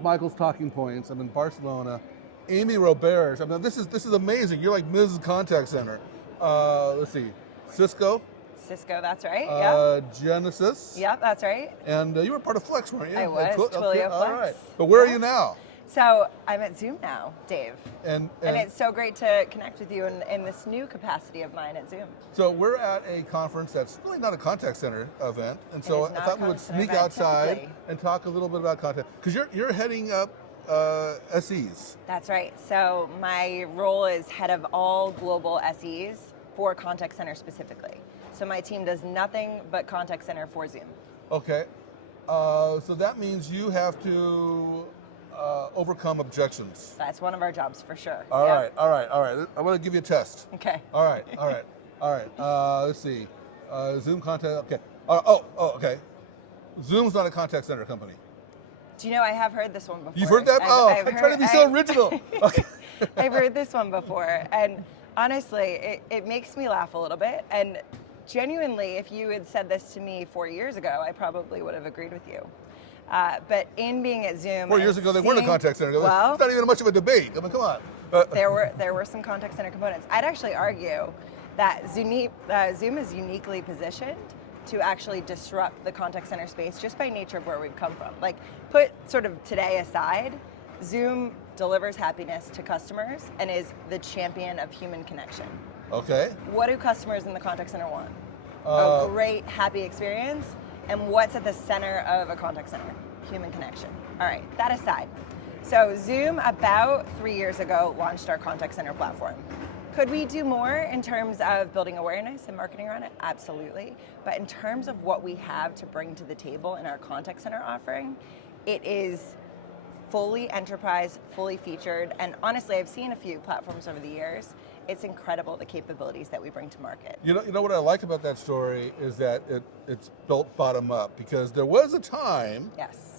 McMichael's Talking Points. I'm in Barcelona. Amy Roberge. I mean, this is amazing. You're like Mrs. Contact Center. Let's see, Cisco. Cisco, that's right. Yeah. Genesis. Yep, that's right. And you were part of Flex, weren't you? I was. Twilio Flex. All right. But where are you now? So I'm at Zoom now, Dave. And it's so great to connect with you in this new capacity of mine at Zoom. So we're at a conference that's really not a contact center event, and so I thought we would sneak outside and talk a little bit about contact, because you're heading up SEs. That's right. So my role is head of all global SEs for contact center specifically. So my team does nothing but contact center for Zoom. Okay. So that means you have to overcome objections. That's one of our jobs for sure. All right. I'm going to give you a test. Okay. All right. Let's see. Zoom contact. Okay. Okay. Zoom's not a contact center company. Do you know, I have heard this one before. You've heard that? I'm trying to be so original. Okay. I've heard this one before, and honestly, it makes me laugh a little bit. And genuinely, if you had said this to me 4 years ago, I probably would have agreed with you. But in being at Zoom, 4 years ago, they weren't a contact center. Well, it's not even much of a debate. I mean, come on. There were some contact center components. I'd actually argue that Zoom is uniquely positioned to actually disrupt the contact center space just by nature of where we've come from. Like, put sort of today aside, Zoom delivers happiness to customers and is the champion of human connection. Okay. What do customers in the contact center want? A great, happy experience. And what's at the center of a contact center? Human connection. All right, that aside. So Zoom, about 3 years ago, launched our contact center platform. Could we do more in terms of building awareness and marketing around it? Absolutely. But in terms of what we have to bring to the table in our contact center offering, it is fully enterprise, fully featured, and honestly, I've seen a few platforms over the years. It's incredible the capabilities that we bring to market. You know what I like about that story is that it's built bottom up, because there was a time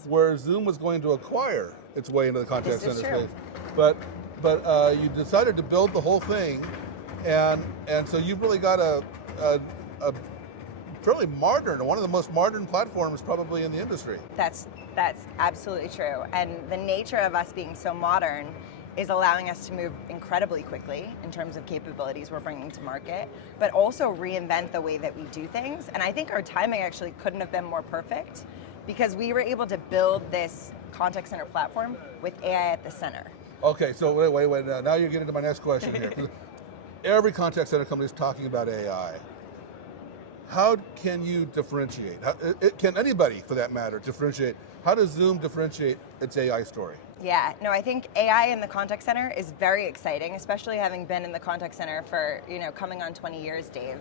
where Zoom was going to acquire its way into the contact center space, but you decided to build the whole thing, and so you've really got a fairly modern, one of the most modern platforms probably in the industry. That's absolutely true, and the nature of us being so modern is allowing us to move incredibly quickly in terms of capabilities we're bringing to market, but also reinvent the way that we do things. And I think our timing actually couldn't have been more perfect, because we were able to build this contact center platform with AI at the center. Okay, so wait. Now you're getting to my next question here. Every contact center company is talking about AI. How can you differentiate? Can anybody, for that matter, differentiate? How does Zoom differentiate its AI story? Yeah, no, I think AI in the contact center is very exciting, especially having been in the contact center for, coming on 20 years, Dave.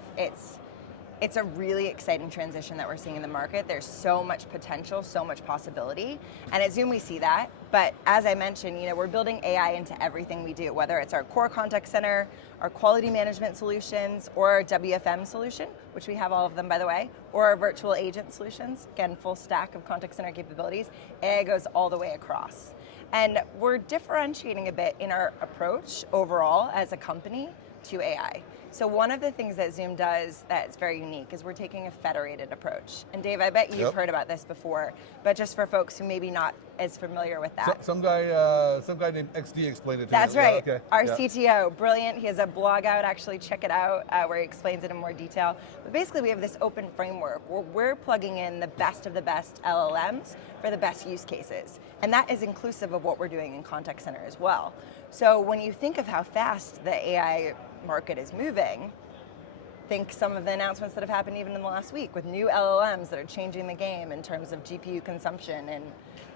It's a really exciting transition that we're seeing in the market. There's so much potential, so much possibility. And at Zoom, we see that. But as I mentioned, we're building AI into everything we do, whether it's our core contact center, our quality management solutions, or our WFM solution, which we have all of them, by the way, or our virtual agent solutions. Again, full stack of contact center capabilities. AI goes all the way across. And we're differentiating a bit in our approach overall as a company to AI. So one of the things that Zoom does that's very unique is we're taking a federated approach. And Dave, I bet you've heard about this before, but just for folks who maybe not as familiar with that. Some guy named XD explained it to me. That's right. Yeah, okay. Our CTO, brilliant. He has a blog out, actually check it out, where he explains it in more detail. But basically we have this open framework where we're plugging in the best of the best LLMs for the best use cases. And that is inclusive of what we're doing in contact center as well. So when you think of how fast the AI market is moving, think some of the announcements that have happened even in the last week with new LLMs that are changing the game in terms of GPU consumption and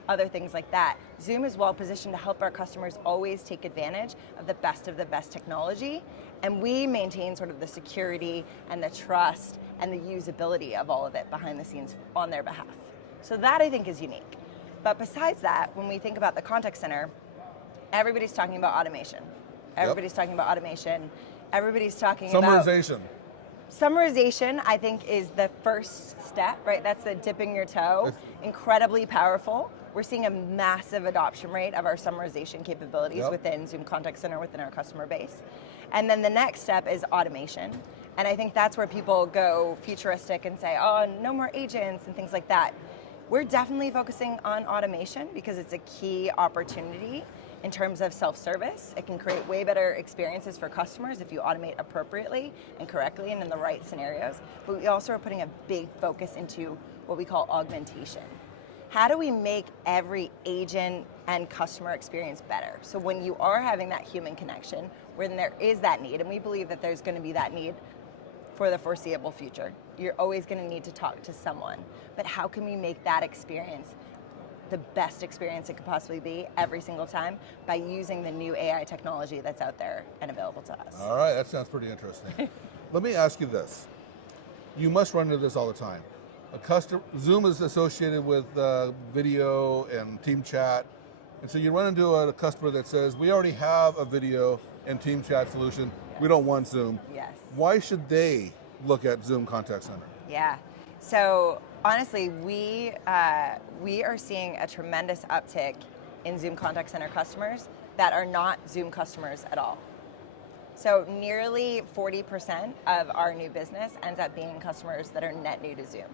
other things like that. Zoom is well positioned to help our customers always take advantage of the best technology, and we maintain sort of the security and the trust and the usability of all of it behind the scenes on their behalf. So that, I think, is unique. But besides that, when we think about the contact center, everybody's talking about automation. Everybody's talking about automation. Everybody's talking about summarization, I think, is the first step, right? That's the dipping your toe. Incredibly powerful. We're seeing a massive adoption rate of our summarization capabilities within Zoom Contact Center, within our customer base. And then the next step is automation. And I think that's where people go futuristic and say, oh, no more agents and things like that. We're definitely focusing on automation because it's a key opportunity in terms of self-service. It can create way better experiences for customers if you automate appropriately and correctly and in the right scenarios. But we also are putting a big focus into what we call augmentation. How do we make every agent and customer experience better? So when you are having that human connection, when there is that need, and we believe that there's going to be that need for the foreseeable future, you're always going to need to talk to someone. But how can we make that experience the best experience it could possibly be every single time by using the new AI technology that's out there and available to us? All right, that sounds pretty interesting. Let me ask you this. You must run into this all the time. Zoom is associated with video and team chat. And so you run into a customer that says, we already have a video and team chat solution. Yes. We don't want Zoom. Yes. Why should they look at Zoom Contact Center? Yeah. So honestly, we are seeing a tremendous uptick in Zoom Contact Center customers that are not Zoom customers at all. So nearly 40% of our new business ends up being customers that are net new to Zoom.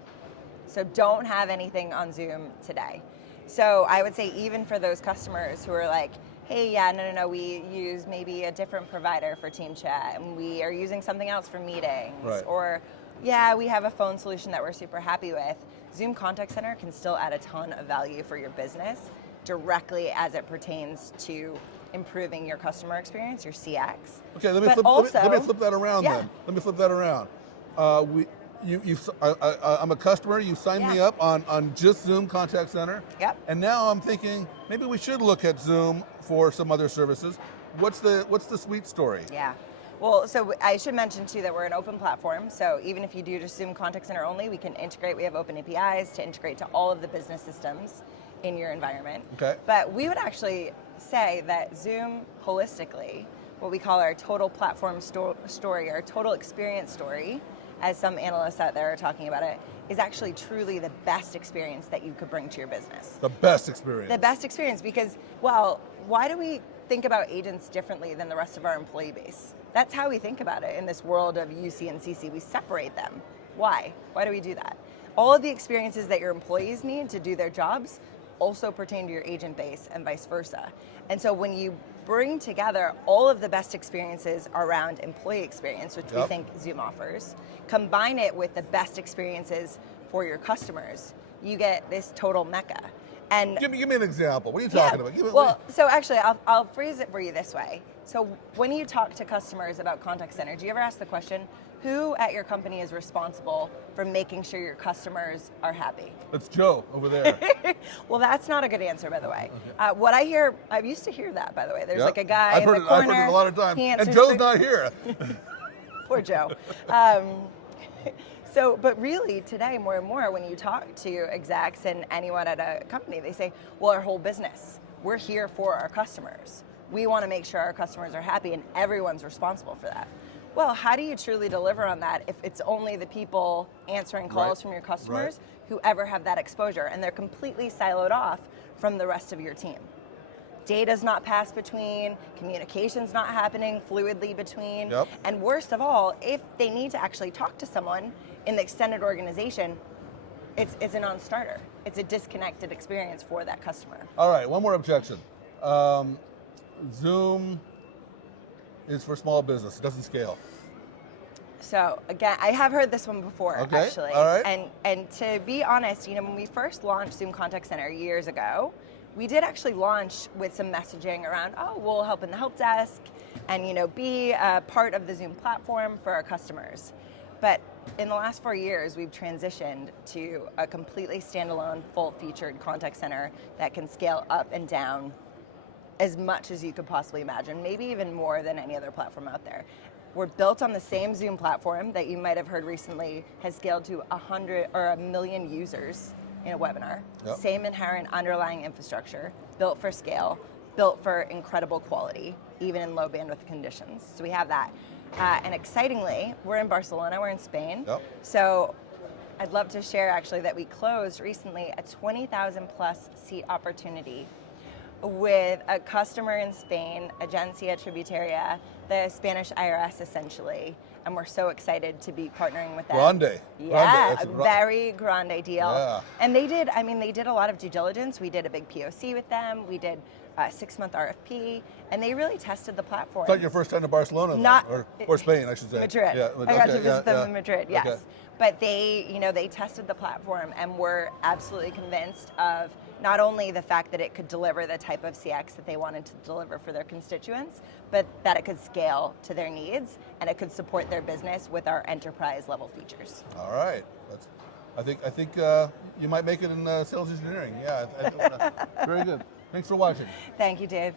So don't have anything on Zoom today. So I would say even for those customers who are like, hey, yeah, no, we use maybe a different provider for team chat, and we are using something else for meetings, right. Or yeah, we have a phone solution that we're super happy with. Zoom Contact Center can still add a ton of value for your business directly as it pertains to improving your customer experience, your CX. Okay, let me flip that around then. Let me flip that around. I'm a customer, you signed me up on just Zoom Contact Center. Yep. And now I'm thinking, maybe we should look at Zoom for some other services. What's the sweet story? Yeah. Well, so I should mention too that we're an open platform. So even if you do just Zoom Contact Center only, we can integrate. We have open APIs to integrate to all of the business systems in your environment. Okay. But we would actually say that Zoom holistically, what we call our total platform story, our total experience story, as some analysts out there are talking about it, is actually truly the best experience that you could bring to your business. The best experience. The best experience because, well, why do we think about agents differently than the rest of our employee base? That's how we think about it in this world of UC and CC. We separate them. Why? Why do we do that? All of the experiences that your employees need to do their jobs also pertain to your agent base and vice versa. And so when you bring together all of the best experiences around employee experience, which we think Zoom offers, combine it with the best experiences for your customers, you get this total mecca. And give me an example. What are you talking about? Well, so actually, I'll phrase it for you this way. So when you talk to customers about contact center, do you ever ask the question, who at your company is responsible for making sure your customers are happy? It's Joe over there. Well, that's not a good answer, by the way. Okay. What I hear, I used to hear that, by the way. There's like a guy in the corner. I've heard it a lot of times. And Joe's not here. Poor Joe. So, but really today, more and more, when you talk to execs and anyone at a company, they say, well, our whole business, we're here for our customers. We want to make sure our customers are happy and everyone's responsible for that. Well, how do you truly deliver on that if it's only the people answering calls from your customers who ever have that exposure and they're completely siloed off from the rest of your team? Data's not passed between, communication's not happening fluidly between, and worst of all, if they need to actually talk to someone in the extended organization, it's a non-starter. It's a disconnected experience for that customer. All right, one more objection. Zoom is for small business. It doesn't scale. So again, I have heard this one before, actually. All right. And to be honest, when we first launched Zoom Contact Center years ago, we did actually launch with some messaging around, we'll help in the help desk and be a part of the Zoom platform for our customers. But in the last 4 years, we've transitioned to a completely standalone, full-featured contact center that can scale up and down as much as you could possibly imagine, maybe even more than any other platform out there. We're built on the same Zoom platform that you might have heard recently has scaled to 100 or 1 million users in a webinar. Same inherent underlying infrastructure, built for scale, built for incredible quality, even in low bandwidth conditions. So we have that. And excitingly, we're in Barcelona, we're in Spain. So I'd love to share actually that we closed recently a 20,000 plus seat opportunity with a customer in Spain, Agencia Tributaria, the Spanish IRS essentially, and we're so excited to be partnering with them. Grande. Yeah, Grande. a very grande deal. Yeah. And they did a lot of due diligence. We did a big POC with them. We did a 6-month RFP, and they really tested the platform. It's not your first time to Barcelona, or Spain, I should say. Madrid. Yeah, I got to visit them in Madrid. Yes, okay. But they tested the platform, and were absolutely convinced of not only the fact that it could deliver the type of CX that they wanted to deliver for their constituents, but that it could scale to their needs and it could support their business with our enterprise level features. All right. I think you might make it in sales engineering. Yeah. Very good. Thanks for watching. Thank you, Dave.